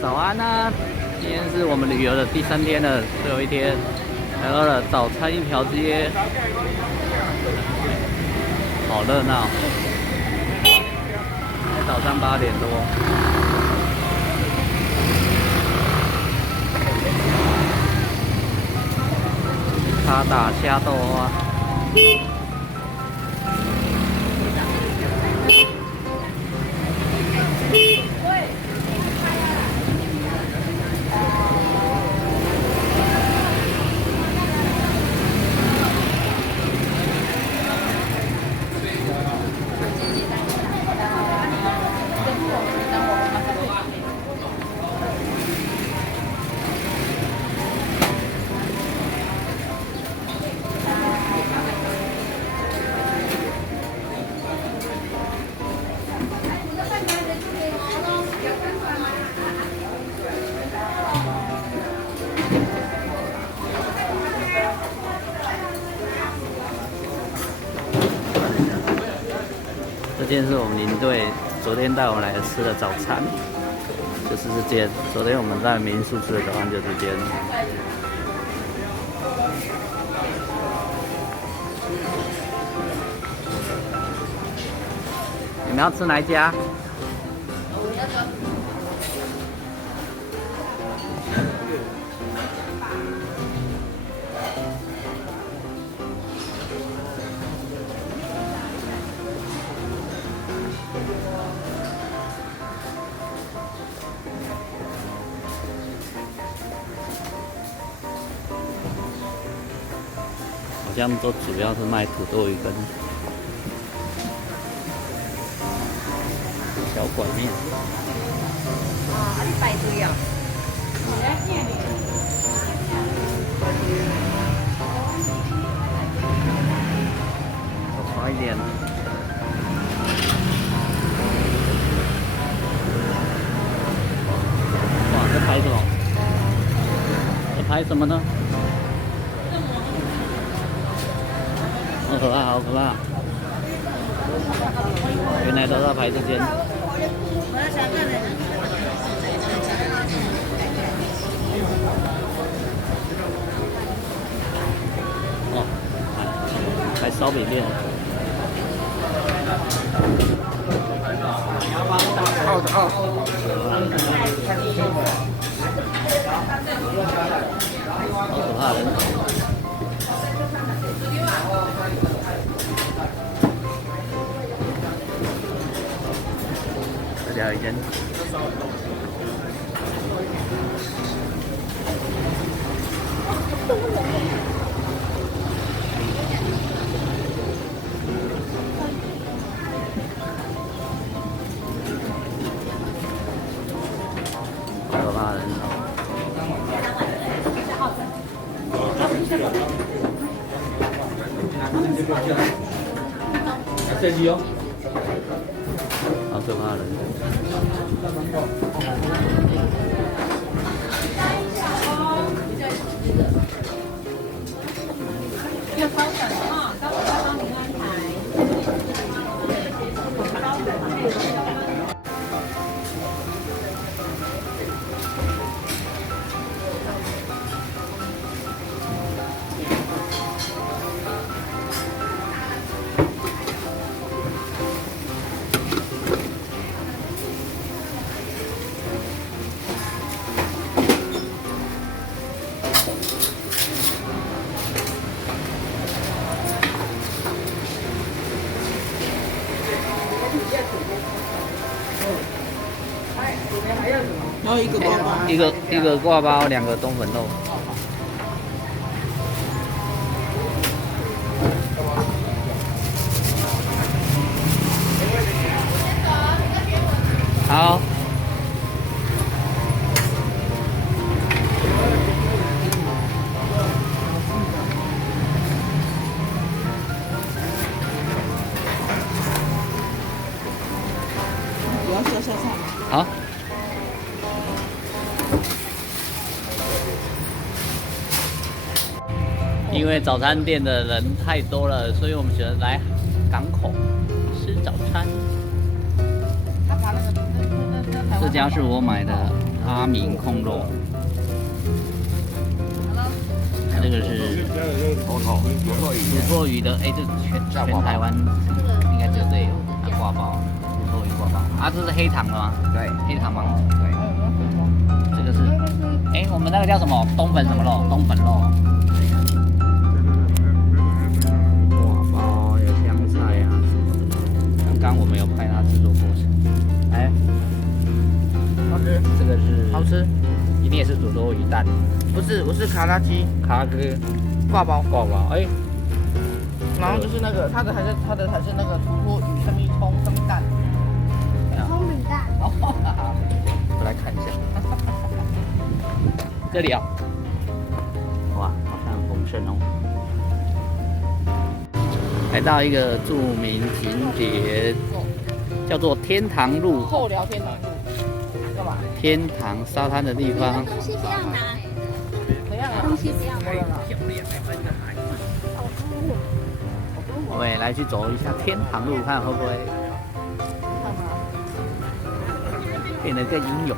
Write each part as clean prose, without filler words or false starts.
早安啊！今天是我们旅游的第3天了，最后一天，来到了早餐一条街，好热闹。早上8点多，他打虾豆花。这间是我们领队昨天带我们来吃的早餐，就是这间。昨天我们在民宿吃的早餐就这间。你们要吃哪一家？好像都主要是卖土豆鱼跟小管面。啊，你排队啊？走快一点。哇，这拍什么？这拍什么呢？好可怕，好可怕！原来都在排这间。哦，排烧饼面。好的，好。好可怕的。这家有一间。好可怕的人哦。这鸡哦。好可怕的人。要高等哈，高等要帮您安排。然后一个挂包，一个挂包，2个冬粉肉。好。我要下菜。好。因为早餐店的人太多了，所以我们选择来港口吃早餐。这家是我买的阿明控肉，这个是土托鱼的，哎，这全台湾应该只有这里有挂包，土托鱼挂包啊，这是黑糖的吗？对，黑糖芒果，对，这个是，哎，我们那个叫什么？冬粉什么肉？冬粉肉。挂包有香菜啊什么的，刚刚我们有拍它制作过程，哎。好吃，这个是好吃，一定也是土托鱼蛋，不是，我是卡拉鸡卡哥挂包，挂包，哎，然后就是那个它的还是那个土托鱼生米葱生米蛋，葱饼蛋。我来看一下，这里啊，哇，好像很丰盛哦。来到一个著名景点，叫做天堂路。后寮天堂路，干嘛？天堂沙滩的地方，东西不要拿，怎样啊？东西不要拿。我们也来去走一下天堂路，看会不会变得更英勇。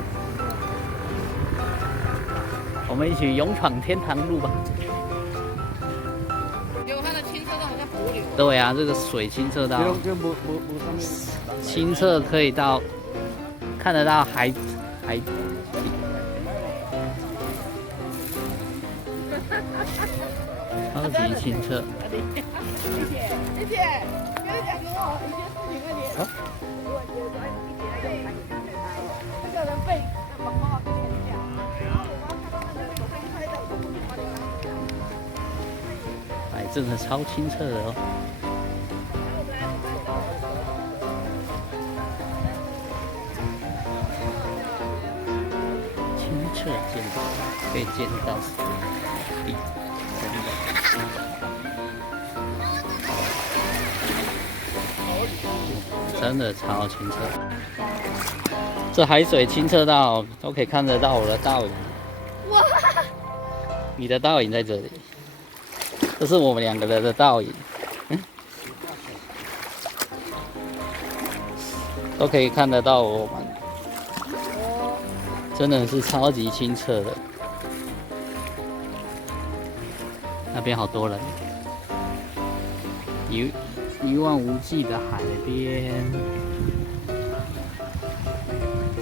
我们一起勇闯天堂路吧！结果它的清澈到好像河流。对啊，这个水清澈到，清澈可以到看得到海底，超级清澈。谢谢，跟你讲给我一些事情问你。那个人被毛毛给剪掉，然后我刚看到那个有被拍的，我就把你拿回来。哎，真的超清澈的哦。清澈见到，可以见到水底，真的，真的超清澈。这海水清澈到都可以看得到我的倒影。哇！你的倒影在这里。这是我们两个人的倒影，都可以看得到我们，真的是超级清澈的。那边好多人，一望无际的海边，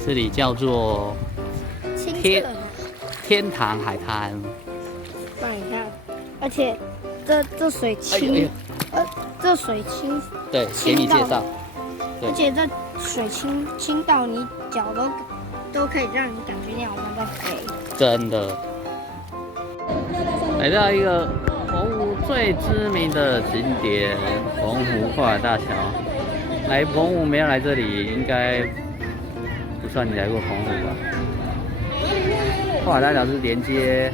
这里叫做天堂海滩。帮你看，而且这水清，这水清，对，给你介绍。对而且这水清到你脚都可以让你感觉你好像在飞。真的，来到一个澎湖最知名的景点——澎湖跨海大桥。来澎湖没有来这里，应该不算你来过澎湖吧？跨海大桥是连接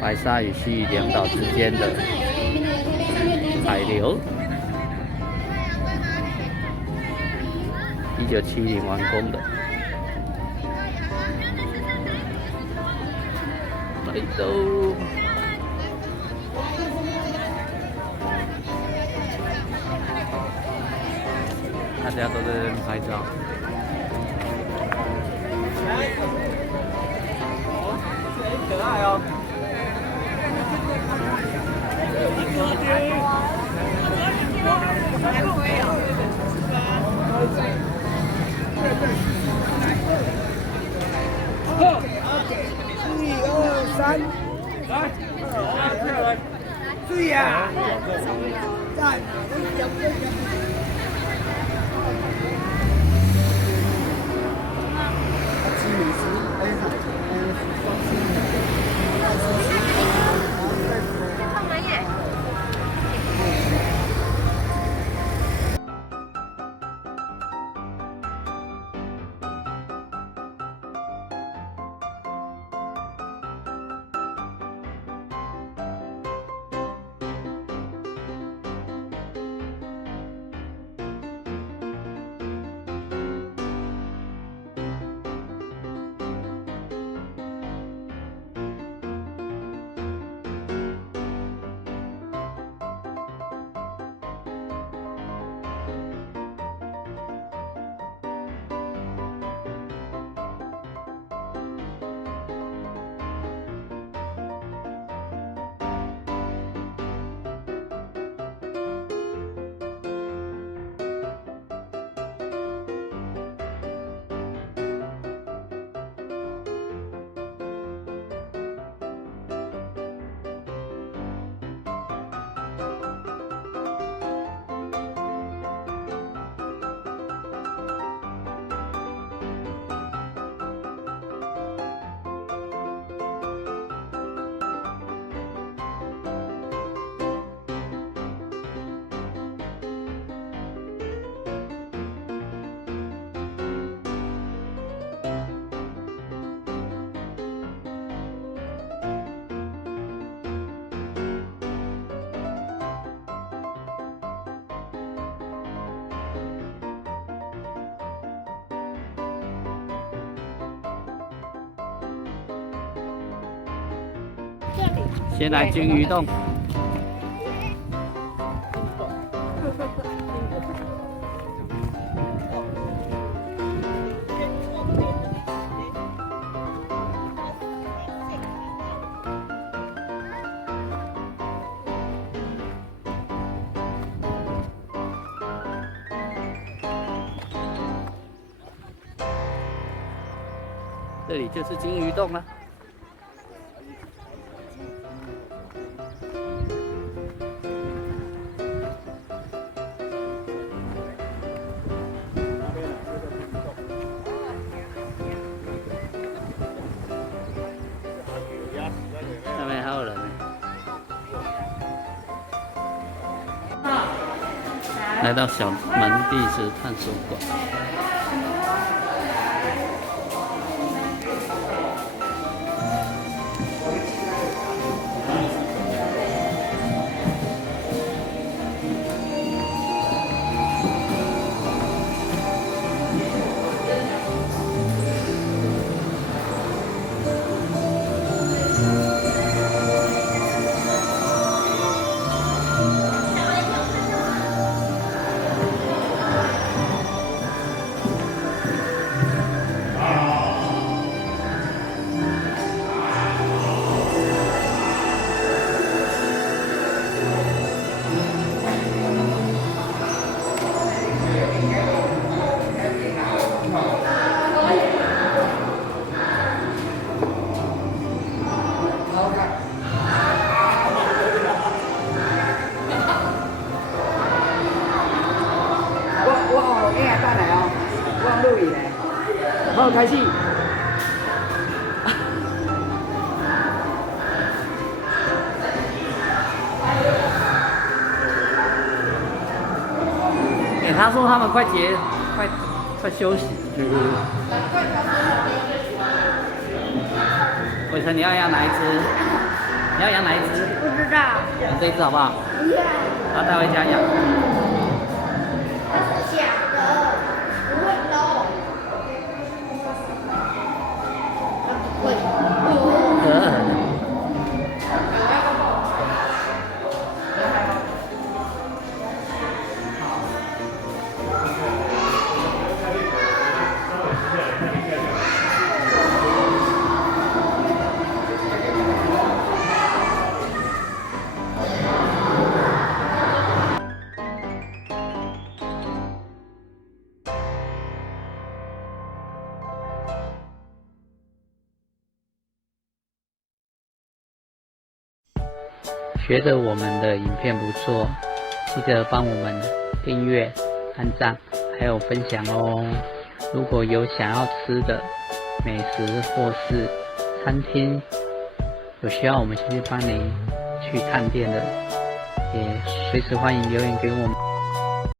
白沙与西屿两岛之间的海流。1970完工的。来走。大家都在这边拍照。可爱哦。1、2、3，来，注意啊！站。先来金鱼洞。这里就是金鱼洞了。上面还有人呢。来到小门地质探索馆。好，开始。他说他们快休息。伟成，你要养哪一只？你要养哪一只？不知道。养这一只好不好？不要。然后带回家养。它是假的，不会动。它不会。觉得我们的影片不错，记得帮我们订阅、按赞，还有分享哦。如果有想要吃的美食或是餐厅，有需要我们先去帮您去探店的，也随时欢迎留言给我们。